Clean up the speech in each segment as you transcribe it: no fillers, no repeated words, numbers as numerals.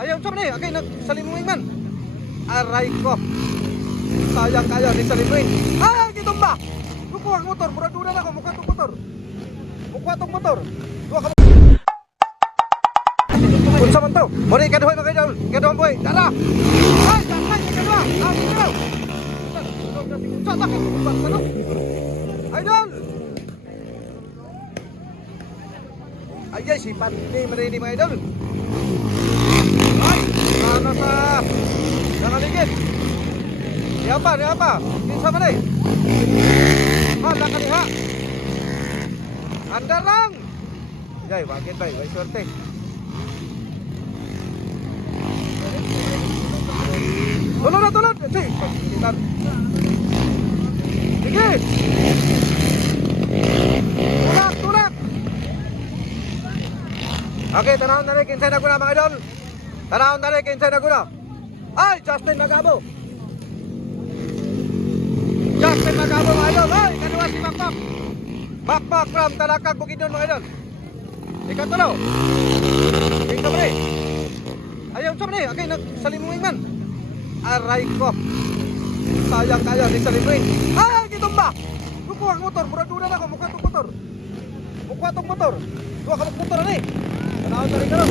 Ayaw sa ni, akay nagsalimuing man. Aray ko. Sayang kayo ni salimuing. Ay, gitumba. Kukuha ang motor, murad-uran ako, mukha tong motor. Mukha tong motor. Duha ka. Unsa man to? Mori kaduhay mga idol. Kaduhang boy. Dara. Ay, sakay kadua. Lagi daw. Sakay. Idol. Ay, si Pandi merini mga idol. Ay, sana sa nakaligid. Siapa? Kinsa man eh? Hala kaniha. Andarang. Jay, bakit bay? Way swerte. Tulad. Sige, pagkilitan. Sige. Tulak. Okay, tanahon na rin kinsay na guna mga idol. Tanahon na rin kinsay na guna. Ay, Justin Magabo mga idol. Ay, kanua si Makmak. Makmak from Talakag, Bukidnon mga idol. Ikatulo. Ika ba rin? Ayaw sa ni, akay nagsalimuing man. Aray ko. Sayang kayo ni salimuing. Ay, gitumba. Kukuha ang motor, murad-uran ako, mukha tong motor. Duha ka motor na eh. Tanawin na rin ka ron.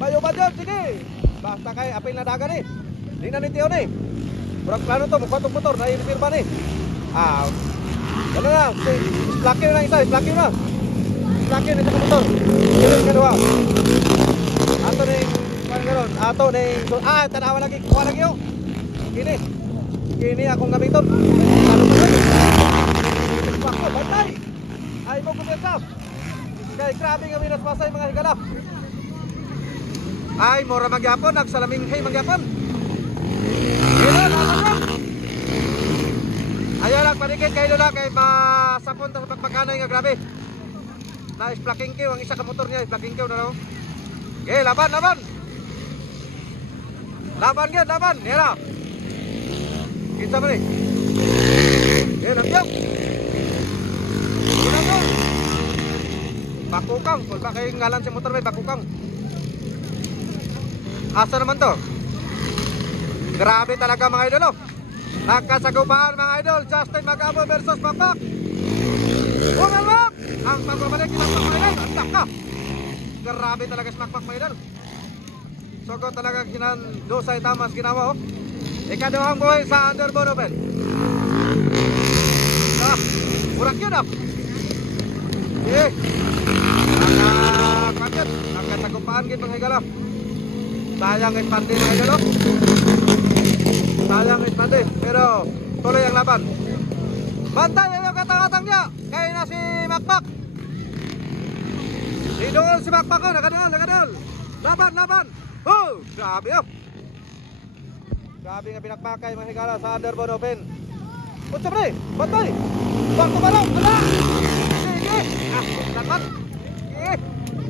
Bayo ba dyan, sige. Basta kay apil na dagan eh. Di na nitiyo na eh. Murag plano to, mukha tong motor, naiipirma na eh. Ano na, slacking na isa, slacking na sa motor. Kailan ka doha. Ato na yung, ato na yung, tanawa lagi, kuha lagi yun. Kini akong gamiton. Bakso, batay. Ay mo kumpensa. Kay grabe nga minasmasay mga higala. Ay, mora magyapon, nagsalaminghay magyapon. Ayaw lang panikit kay Lola kay masapon sa pagpagkanay nga grabe. Na-splacking kiw ang isa ka motor niya, splacking kiw na lang. Okay, laban. Laban. Yan na. Kita mo ni. Yan, nagyap. Bakukang, kung ba kayong ngalan sa motor may bakukang. Asa naman to? Grabe talaga mga idol oh. Nagkasagubaan mga idol, Justin Magabo versus Makmak. Umalak! Ang pagbabalik ni Makmak mga idol, ang taka. Grabe talaga si Makmak mga idol. Sogo talaga kinandusay tamas ginawa oh. Ikaduhang buhay sa Underbone Open. Murag yun ah. Nagkasagubaan gid mga higala. Sayang Pandi mga idol oh. Sayang Pandi, pero tuloy ang laban. Bantay yung katang-katang niya. Kaya na si Makmak. Idol si Makmak oh, nakadal. Laban. Oh, grabe oh. Grabe nga pinakmakay mga higala sa Underbone Open. Punta pre, bantay. Bakto balong, wala. Sige. Dapat. Sige.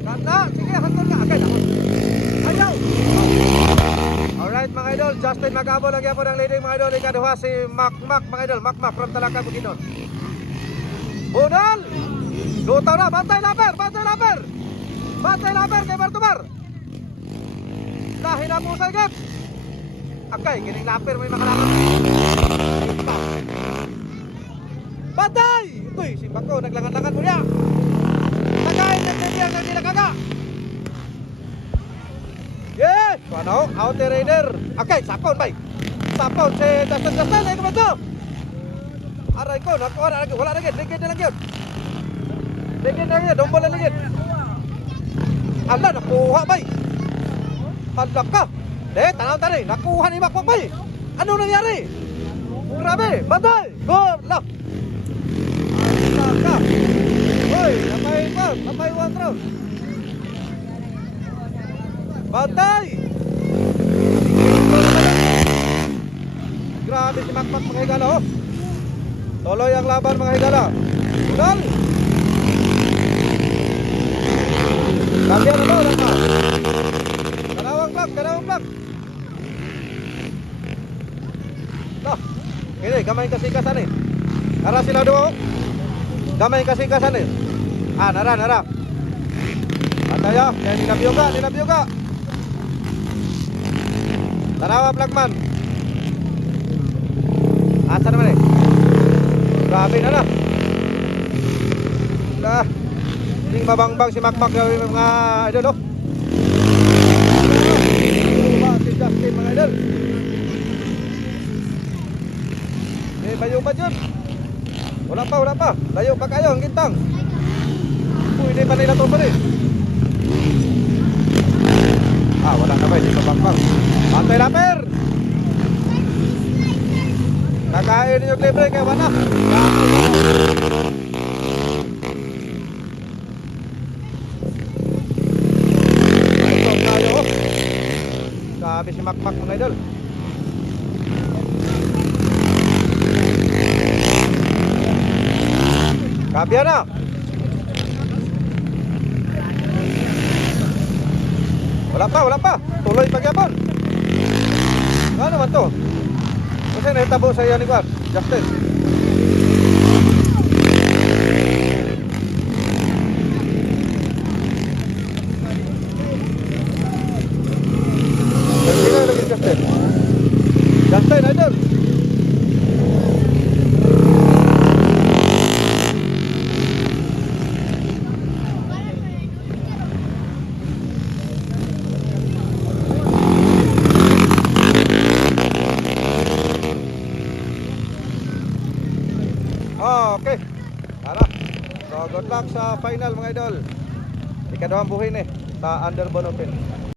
Ganda, sige, hanggang ka. Okay, dapat. Ayaw. Alright mga idol, Justin Magabo lagi po ng leading mga idol. Ikaduha si Makmak mga idol. Makmak from Talakag, Bukidnon. Bunal. Lutaw na, bantay laper kay Bartumar. Dahil na po sa gap. Akay, kining laper may makalaman. Bantay. Uy, si Bako naglangan-langan mo niya. Nagkain nagkabiyang ng kinakaga. Yes! Ano? Outer Raider. Okay, sapon bay. Sapon si Justin. Ay kumanto. Aray ko, wala na gid. Ligid na lang yun. Dombol na ligid. Ala, nakuha bay. Malak ka. Tanaw tari. Nakuha ni Makmak bay. Ano nangyari? Grabe. Bantay. Good luck. Malak ka. Hoy, napay 1 round. Bantay! Grabe si Makmak mga higala oh. Tuloy ang laban mga higala. Bunal! Kamyan na lang ha. Kanawang plak. Ini gamay kasikasan eh. Nara sila doon. Gamay kasikasan eh. Nara. tayo. Yan, nilabyoga. Tanawa, Plagman. Asa naman eh. Grabe na. Ting mabangbang si Makmak gawin mga idol, oh. Si Justin, mga idol. Bayo ba dyan? Wala pa. Layo pa kayo, ang gintang. Hindi pa nila ito pa rin. Wala na ba, hindi mabangbang. Pantay laper. Kakain ninyo libre kaya wala. Sabi si Makmak, mga idol. Kabya na. Wala pa. Tuloy pagyapon. Ano naman to? Kasi nahitabo sa iyo ni Juan Justin. Sino lagi Justin? Justin, idol. Okay. Tara. So good luck sa final, mga idol. Ikaduhang buhin sa Underbone Open.